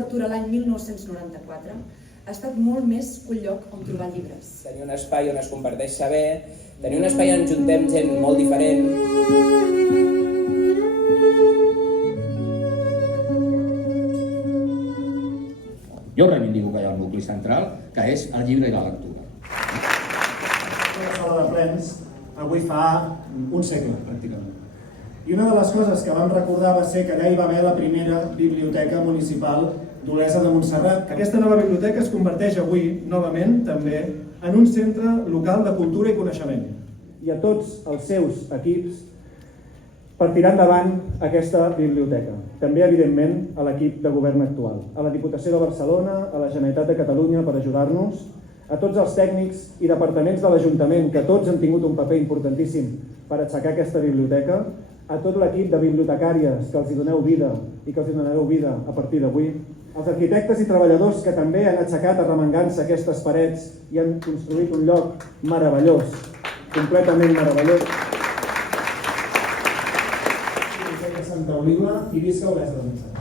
obertura l'any 1994, ha estat molt més que un lloc on trobar llibres. Tenir un espai on es comparteix saber, tenir un espai on juntem gent molt diferent. Jo reivindico que hi ha un nucli central, que és el llibre i la lectura. La sala de plens avui fa un segle, pràcticament. I una de les coses que vam recordar va ser que allà hi va haver la primera biblioteca municipal d'Olesa de Montserrat. Aquesta nova biblioteca es converteix avui, novament, també, en un centre local de cultura i coneixement. I a tots els seus equips per tirar endavant aquesta biblioteca. També, evidentment, a l'equip de govern actual, a la Diputació de Barcelona, a la Generalitat de Catalunya per ajudar-nos, a tots els tècnics i departaments de l'Ajuntament, que tots han tingut un paper importantíssim per aixecar aquesta biblioteca, a tot l'equip de bibliotecàries que els hi doneu vida i que els hi donareu vida a partir d'avui, als arquitectes i treballadors que també han aixecat arremangant-se aquestes parets i han construït un lloc meravellós, completament meravellós. Biblioteca Santa Oliva i visca Olesa de Montserrat.